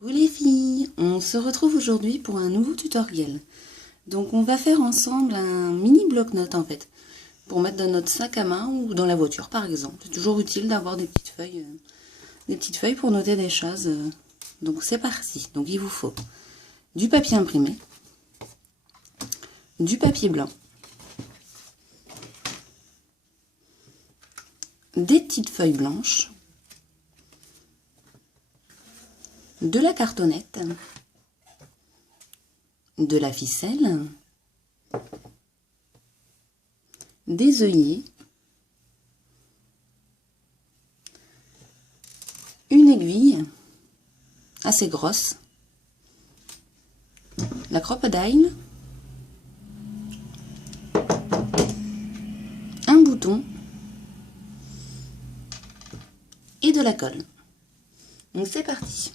Coucou les filles, on se retrouve aujourd'hui pour un nouveau tutoriel. Donc on va faire ensemble un mini bloc-notes en fait, pour mettre dans notre sac à main ou dans la voiture par exemple. C'est toujours utile d'avoir des petites feuilles pour noter des choses. Donc c'est parti. Donc il vous faut du papier imprimé, du papier blanc, des petites feuilles blanches, de la cartonnette, de la ficelle, des œillets, une aiguille assez grosse, la crocodile, un bouton et de la colle. Donc c'est parti.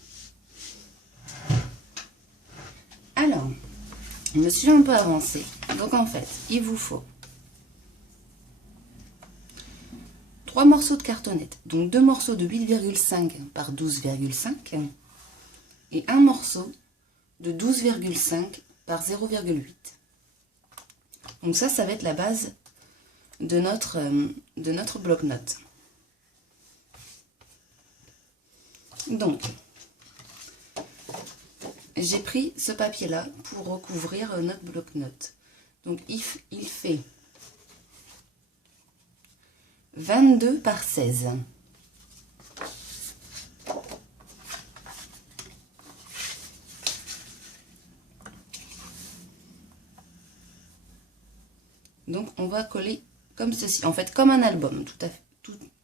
Alors, je me suis un peu avancée. Donc en fait, il vous faut 3 morceaux de cartonnette. Donc 2 morceaux de 8,5 par 12,5 et un morceau de 12,5 par 0,8. Donc ça va être la base de notre bloc-notes. Donc, j'ai pris ce papier-là pour recouvrir notre bloc-notes. Donc, il fait 22 par 16. Donc, on va coller comme ceci. En fait, comme un album, tout à fait.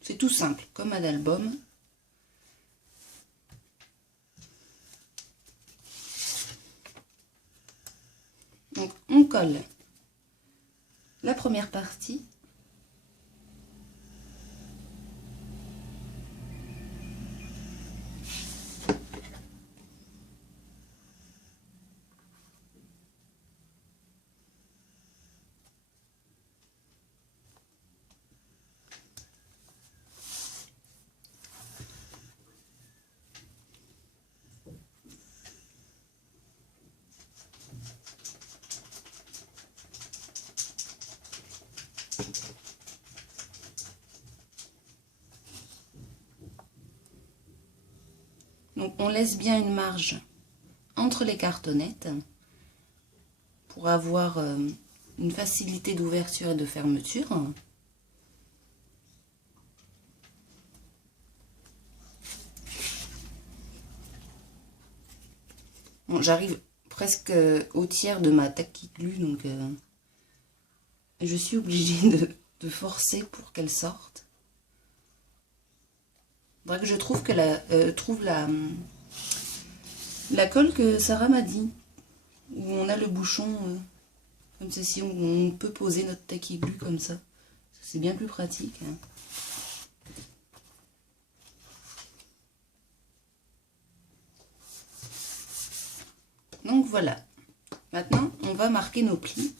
C'est tout simple, comme un album. Donc, on colle la première partie. Donc, on laisse bien une marge entre les cartonnettes pour avoir une facilité d'ouverture et de fermeture. Bon, j'arrive presque au tiers de ma taquiclue, donc je suis obligée de forcer pour qu'elle sorte. Faudrait que je trouve la colle que Sarah m'a dit, où on a le bouchon comme ceci, où on peut poser notre taquiclue comme ça. C'est bien plus pratique. Hein. Donc voilà. Maintenant, on va marquer nos plis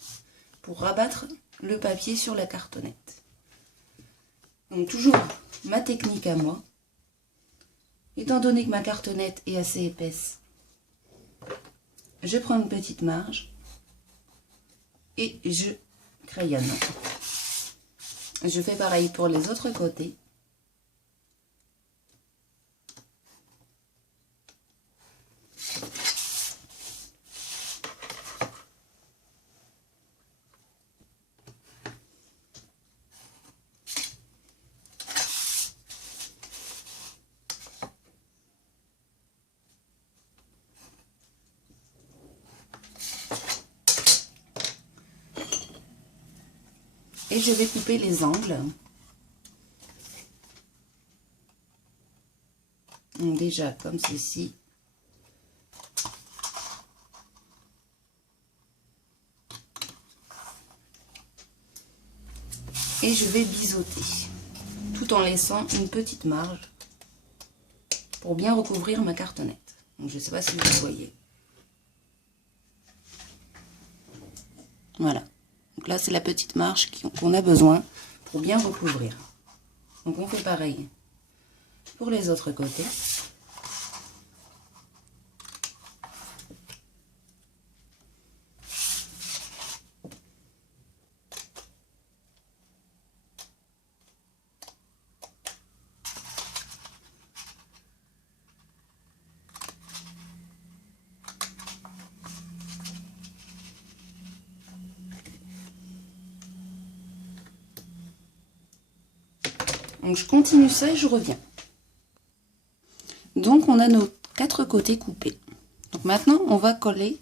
pour rabattre le papier sur la cartonnette. Donc toujours ma technique à moi. Étant donné que ma cartonnette est assez épaisse, je prends une petite marge et je crayonne. Je fais pareil pour les autres côtés. Et je vais couper les angles. Donc déjà comme ceci. Et je vais biseauter, tout en laissant une petite marge pour bien recouvrir ma cartonnette. Donc je ne sais pas si vous voyez. Voilà. Donc là, c'est la petite marge qu'on a besoin pour bien recouvrir. Donc on fait pareil pour les autres côtés. Donc je continue ça et je reviens. Donc on a nos 4 côtés coupés. Donc maintenant on va coller,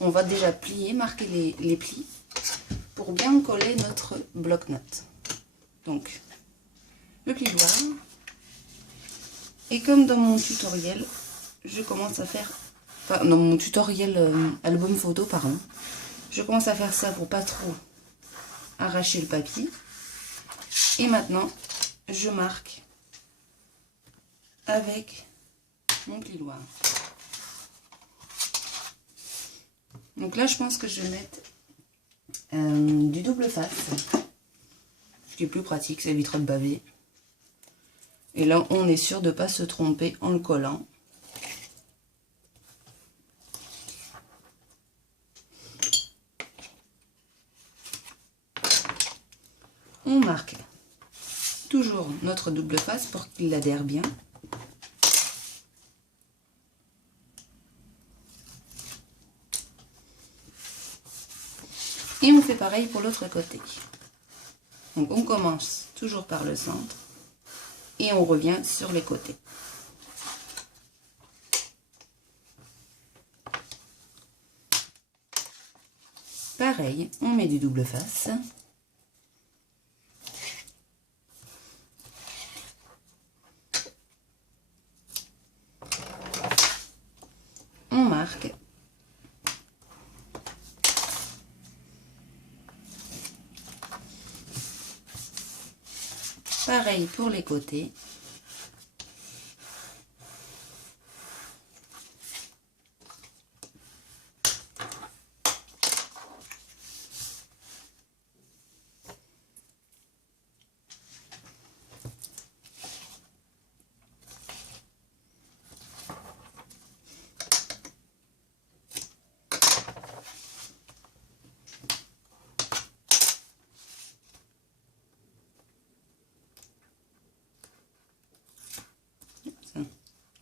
on va déjà plier, marquer les plis pour bien coller notre bloc-notes. Donc le plioir. Et comme dans mon tutoriel, je commence à faire, enfin dans mon tutoriel album photo pardon, je commence à faire ça pour pas trop arracher le papier. Et maintenant je marque avec mon plioir. Donc là je pense que je vais mettre du double face, ce qui est plus pratique, ça évitera de baver. Et là, on est sûr de ne pas se tromper en le collant. On marque toujours notre double face pour qu'il adhère bien. Et on fait pareil pour l'autre côté. Donc on commence toujours par le centre. Et on revient sur les côtés. Pareil, on met du double face. On marque. Pareil pour les côtés.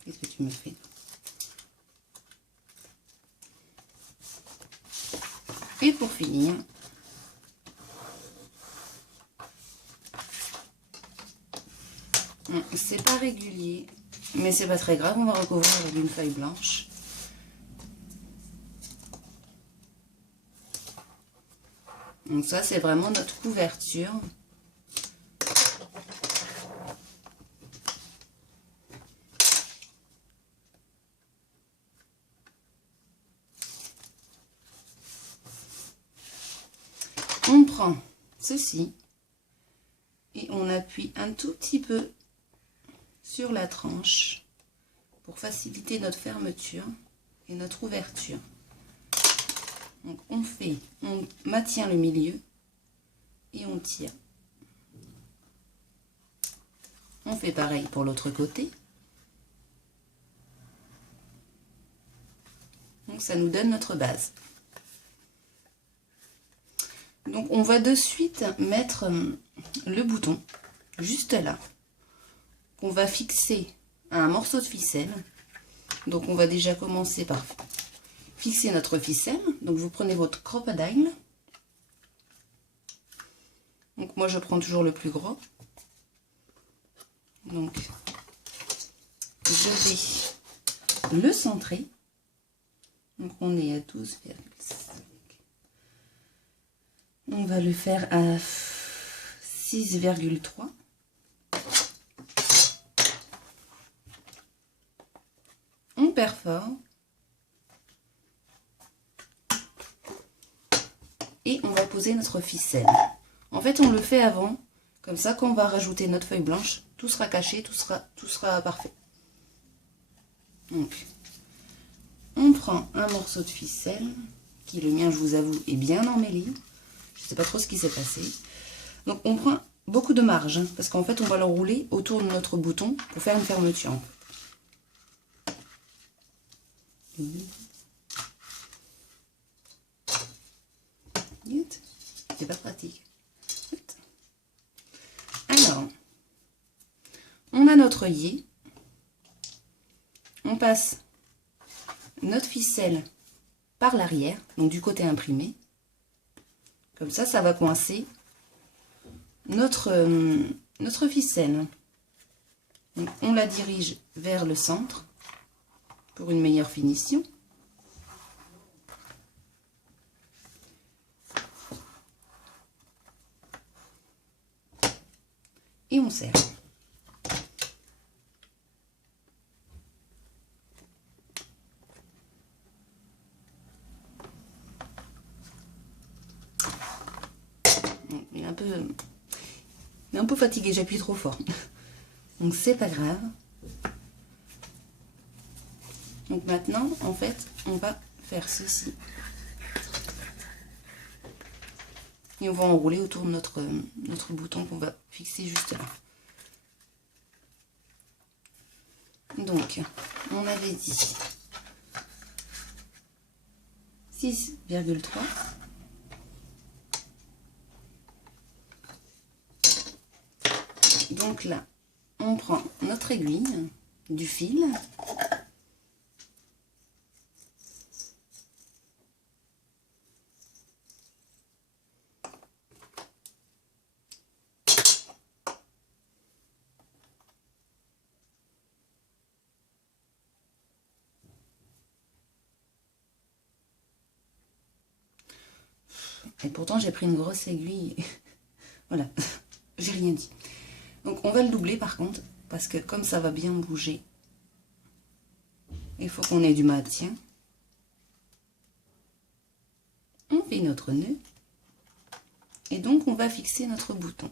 Qu'est-ce que tu me fais? Et pour finir, c'est pas régulier, mais c'est pas très grave, on va recouvrir avec une feuille blanche. Donc ça, c'est vraiment notre couverture. On prend ceci et on appuie un tout petit peu sur la tranche pour faciliter notre fermeture et notre ouverture. Donc on maintient le milieu et on tire. On fait pareil pour l'autre côté. Donc ça nous donne notre base. Donc on va de suite mettre le bouton juste là, qu'on va fixer à un morceau de ficelle. Donc on va déjà commencer par fixer notre ficelle. Donc vous prenez votre crocodile. Donc moi je prends toujours le plus gros. Donc je vais le centrer. Donc on est à 12,5. On va le faire à 6,3. On perfore. Et on va poser notre ficelle. En fait, on le fait avant. Comme ça, quand on va rajouter notre feuille blanche, tout sera caché, tout sera parfait. Donc, on prend un morceau de ficelle, qui le mien, je vous avoue, est bien emmêlé. Je ne sais pas trop ce qui s'est passé. Donc on prend beaucoup de marge, hein, parce qu'en fait on va l'enrouler autour de notre bouton pour faire une fermeture. C'est pas pratique. Alors, on a notre œillet. On passe notre ficelle par l'arrière, donc du côté imprimé. Comme ça, ça va coincer notre notre ficelle, donc, on la dirige vers le centre pour une meilleure finition. Et on serre. Il est un peu fatigué, j'appuie trop fort. Donc c'est pas grave. Donc maintenant, en fait, on va faire ceci. Et on va enrouler autour de notre bouton qu'on va fixer juste là. Donc, on avait dit 6,3. Donc là, on prend notre aiguille du fil. Et pourtant, j'ai pris une grosse aiguille. Voilà, j'ai rien dit. Donc, on va le doubler par contre, parce que comme ça va bien bouger, il faut qu'on ait du maintien. On fait notre nœud. Et donc, on va fixer notre bouton.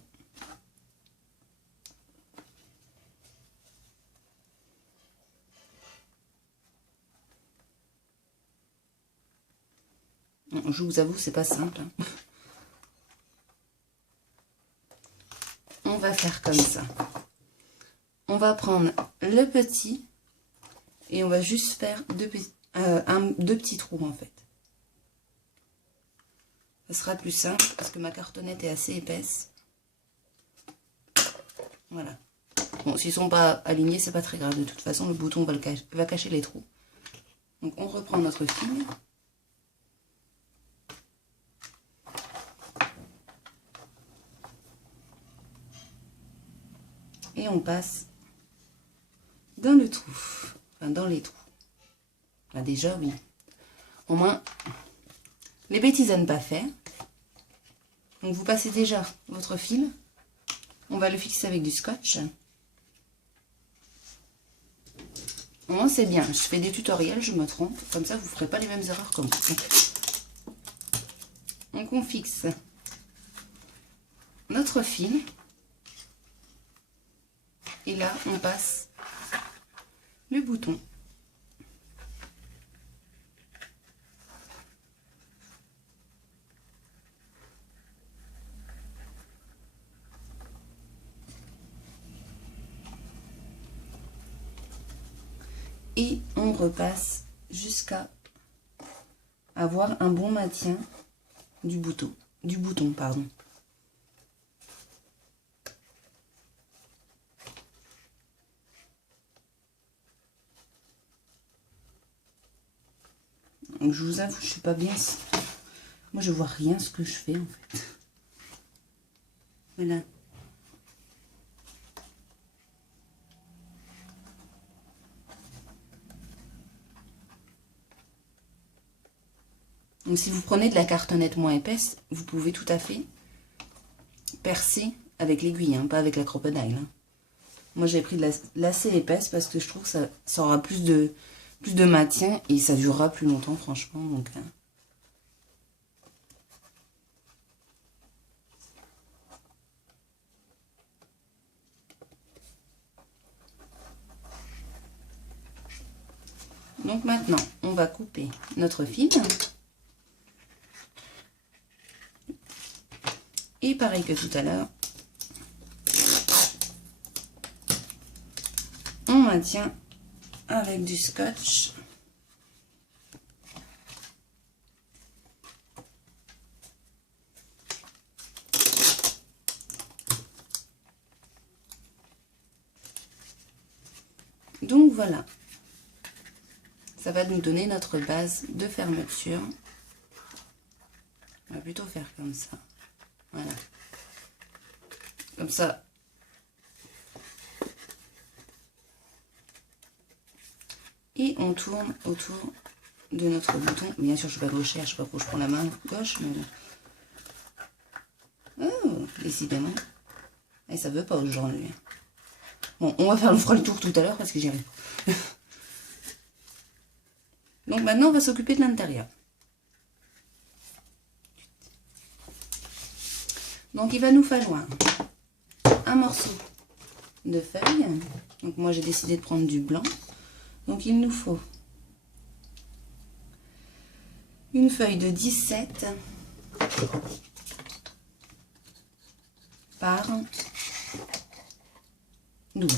Je vous avoue, c'est pas simple. On va faire comme ça. On va prendre le petit et on va juste faire deux petits trous en fait. Ce sera plus simple parce que ma cartonnette est assez épaisse. Voilà. Bon, s'ils ne sont pas alignés, c'est pas très grave. De toute façon, le bouton va cacher les trous. Donc on reprend notre fil. Et on passe dans le trou, enfin dans les trous. Là déjà, oui. Au moins, les bêtises à ne pas faire. Donc vous passez déjà votre fil. On va le fixer avec du scotch. Au moins c'est bien. Je fais des tutoriels, je me trompe. Comme ça, vous ne ferez pas les mêmes erreurs que moi. Donc on fixe notre fil. Et là, on passe le bouton. Et on repasse jusqu'à avoir un bon maintien du bouton, pardon. Donc, je vous avoue, je suis pas bien. Moi, je vois rien ce que je fais en fait. Voilà. Donc, si vous prenez de la cartonnette moins épaisse, vous pouvez tout à fait percer avec l'aiguille, hein, pas avec la crocodile. Hein. Moi, j'ai pris de l'assez épaisse parce que je trouve que ça aura plus de maintien et ça durera plus longtemps, franchement. Donc, hein. Donc maintenant, on va couper notre fil. Et pareil que tout à l'heure, on maintient avec du scotch. Donc voilà, ça va nous donner notre base de fermeture. On va plutôt faire comme ça. Voilà. Comme ça, Et on tourne autour de notre bouton. Bien sûr, je ne suis pas gauchère, je sais pas pourquoi je prends la main gauche, mais bon. Oh, décidément. Et ça veut pas aujourd'hui. Bon, on fera le tour tout à l'heure parce que j'y arrive. Donc maintenant, on va s'occuper de l'intérieur. Donc il va nous falloir un morceau de feuille. Donc moi j'ai décidé de prendre du blanc. Donc il nous faut une feuille de 17 par 12.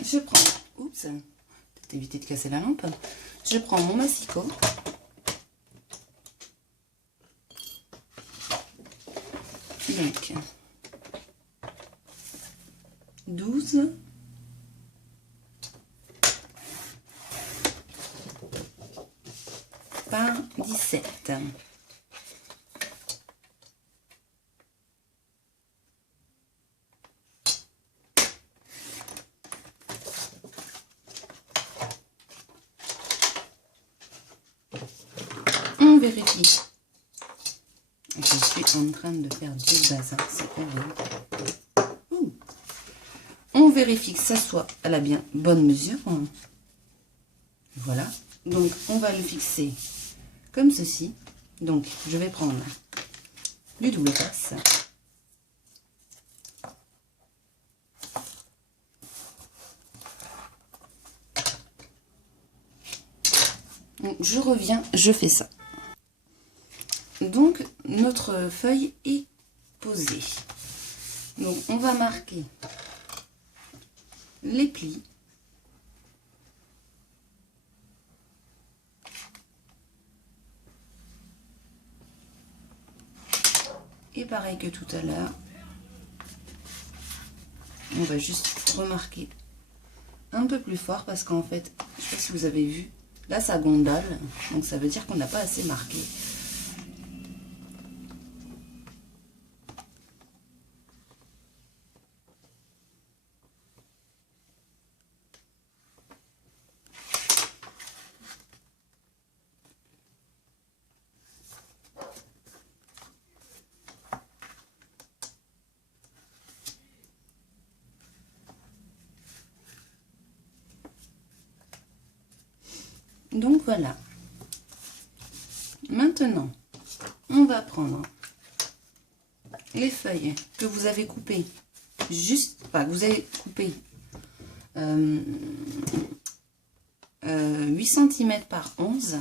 Je prends, oups, peut-être éviter de casser la lampe. Je prends mon massicot. Donc, 12 par 17. On vérifie. Je suis en train de faire du bazar, c'est horrible. On vérifie que ça soit à la bien bonne mesure. Voilà. Donc on va le fixer comme ceci. Donc je vais prendre du double passe. Donc, je reviens, je fais ça. Donc notre feuille est posée. Donc on va marquer les plis. Et pareil que tout à l'heure, on va juste remarquer un peu plus fort parce qu'en fait, je ne sais pas si vous avez vu, là ça gondole, donc ça veut dire qu'on n'a pas assez marqué. Donc voilà. Maintenant, on va prendre les feuilles que vous avez coupées, que vous avez coupées 8 cm par 11.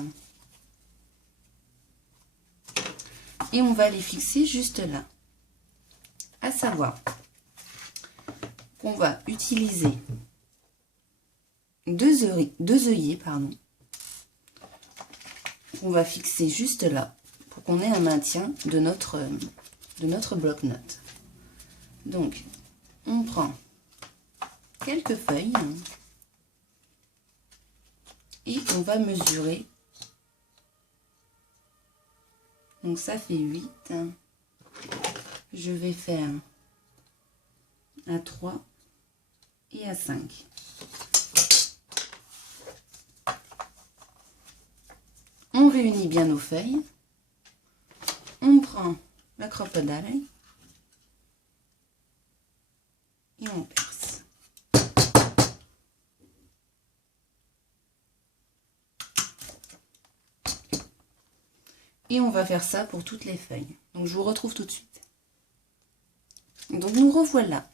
Et on va les fixer juste là. À savoir qu'on va utiliser deux œillets, on va fixer juste là pour qu'on ait un maintien de notre bloc-notes. Donc, on prend quelques feuilles et on va mesurer. Donc, ça fait 8. Je vais faire à 3 et à 5. On réunit bien nos feuilles. On prend la crocodile et on perce. Et on va faire ça pour toutes les feuilles. Donc je vous retrouve tout de suite. Donc nous revoilà.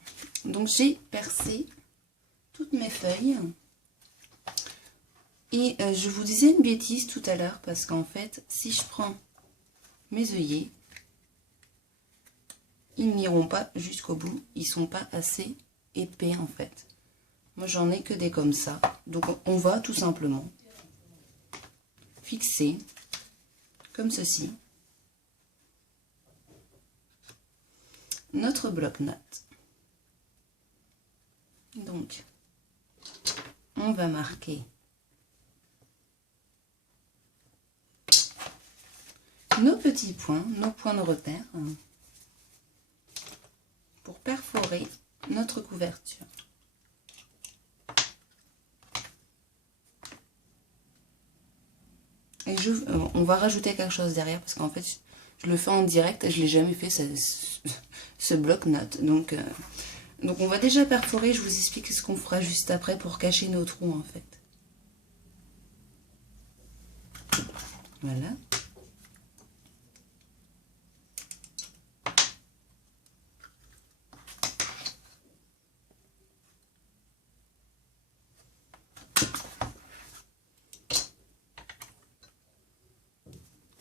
Donc j'ai percé toutes mes feuilles. Et je vous disais une bêtise tout à l'heure parce qu'en fait, si je prends mes œillets, ils n'iront pas jusqu'au bout. Ils sont pas assez épais en fait. Moi, j'en ai que des comme ça. Donc, on va tout simplement fixer comme ceci notre bloc-notes. Donc, on va marquer nos petits points, nos points de repère, pour perforer notre couverture. Et on va rajouter quelque chose derrière parce qu'en fait, je le fais en direct et je ne l'ai jamais fait ce bloc-notes. Donc on va déjà perforer, je vous explique ce qu'on fera juste après pour cacher nos trous en fait. Voilà.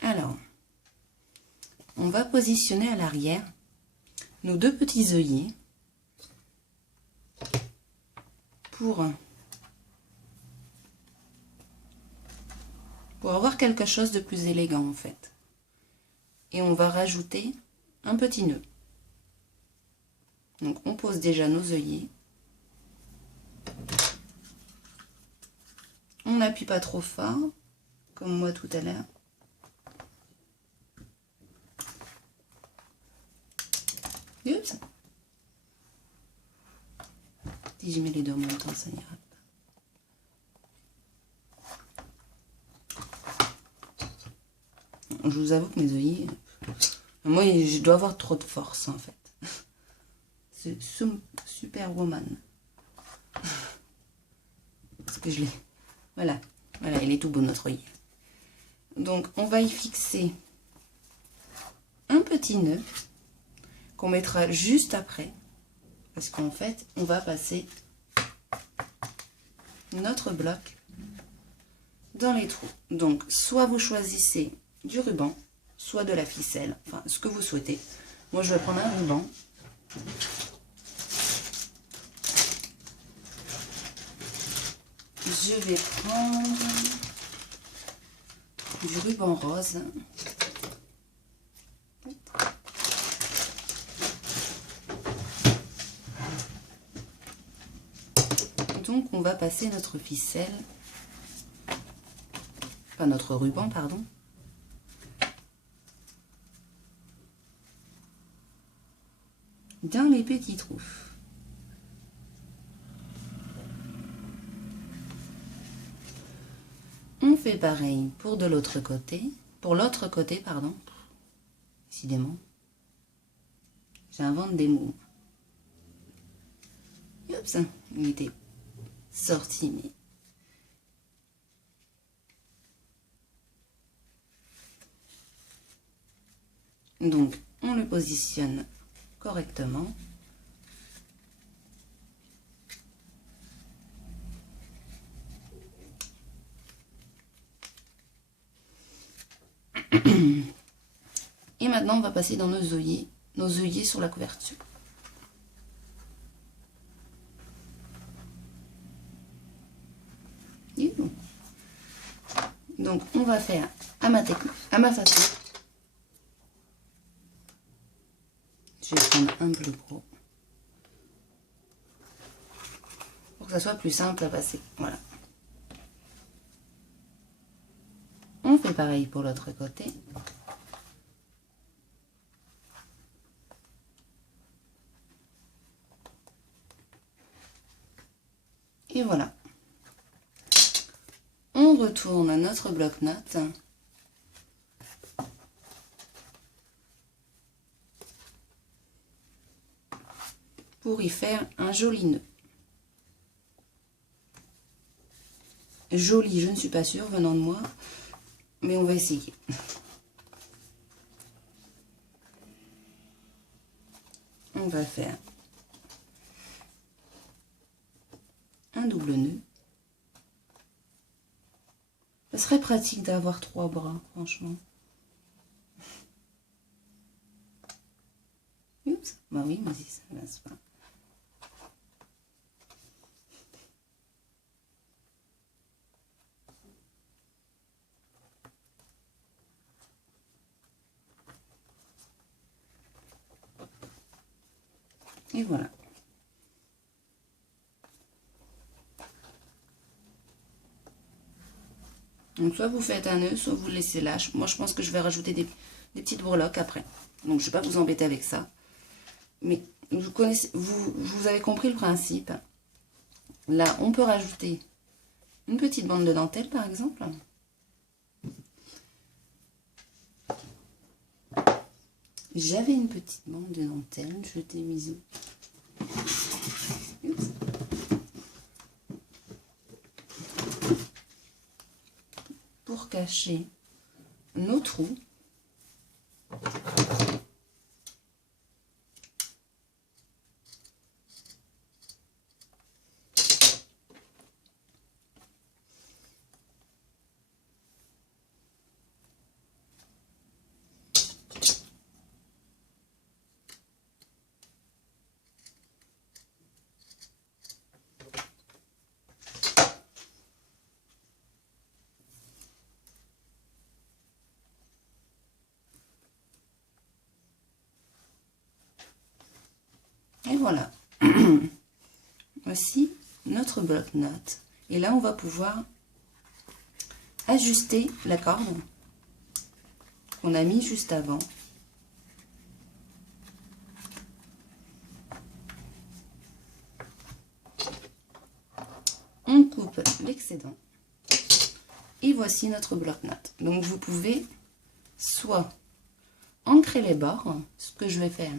Alors, on va positionner à l'arrière nos deux petits œillets pour avoir quelque chose de plus élégant en fait. Et on va rajouter un petit nœud. Donc on pose déjà nos œillets. On n'appuie pas trop fort, comme moi tout à l'heure. Oups. Si je mets les deux en même temps, ça n'ira pas. Je vous avoue que mes œillets, moi je dois avoir trop de force en fait. C'est Superwoman. Parce que je l'ai. Voilà, il est tout beau notre œillet. Donc on va y fixer un petit nœud qu'on mettra juste après. Parce qu'en fait, on va passer notre bloc dans les trous. Donc, soit vous choisissez du ruban, soit de la ficelle, enfin, ce que vous souhaitez. Moi, je vais prendre un ruban. Je vais prendre du ruban rose. Donc, on va passer notre ficelle, enfin notre ruban, pardon, dans les petits trous. On fait pareil pour de l'autre côté, pardon, décidément, j'invente des mots. Oups, il était sorti, mais... Donc, on le positionne correctement. Et maintenant, on va passer dans nos œillets sur la couverture. Donc, on va faire à ma façon. Je vais prendre un plus gros pour que ça soit plus simple à passer. Voilà. On fait pareil pour l'autre côté. Et voilà. On retourne notre bloc-notes. Pour y faire un joli nœud. Joli, je ne suis pas sûre venant de moi, mais on va essayer. On va faire un double nœud. Ce serait pratique d'avoir 3 bras, franchement. Oups, bah oui, mais si ça ne passe pas. Et voilà. Donc soit vous faites un nœud, soit vous le laissez là. Moi je pense que je vais rajouter des petites breloques après. Donc je ne vais pas vous embêter avec ça. Mais vous connaissez, vous avez compris le principe. Là on peut rajouter une petite bande de dentelle par exemple. J'avais une petite bande de dentelle, je t'ai mise où? Pour cacher nos trous. Et voilà. Voici notre bloc-notes. Et là, on va pouvoir ajuster la corde qu'on a mis juste avant. On coupe l'excédent. Et voici notre bloc-notes. Donc, vous pouvez soit ancrer les bords, ce que je vais faire.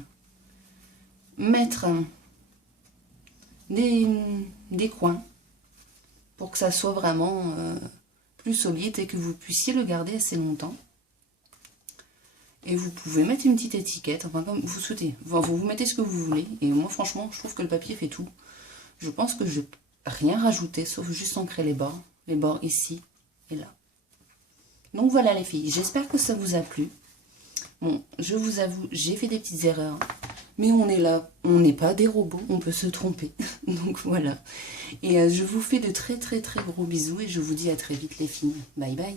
Mettre des coins pour que ça soit vraiment plus solide et que vous puissiez le garder assez longtemps. Et vous pouvez mettre une petite étiquette, enfin comme vous souhaitez. Enfin, vous mettez ce que vous voulez. Et moi franchement, je trouve que le papier fait tout. Je pense que je n'ai rien rajouté, sauf juste ancrer les bords ici et là. Donc voilà les filles, j'espère que ça vous a plu. Bon, je vous avoue, j'ai fait des petites erreurs. Mais on est là, on n'est pas des robots, on peut se tromper. Donc voilà. Et je vous fais de très très très gros bisous et je vous dis à très vite les filles. Bye bye.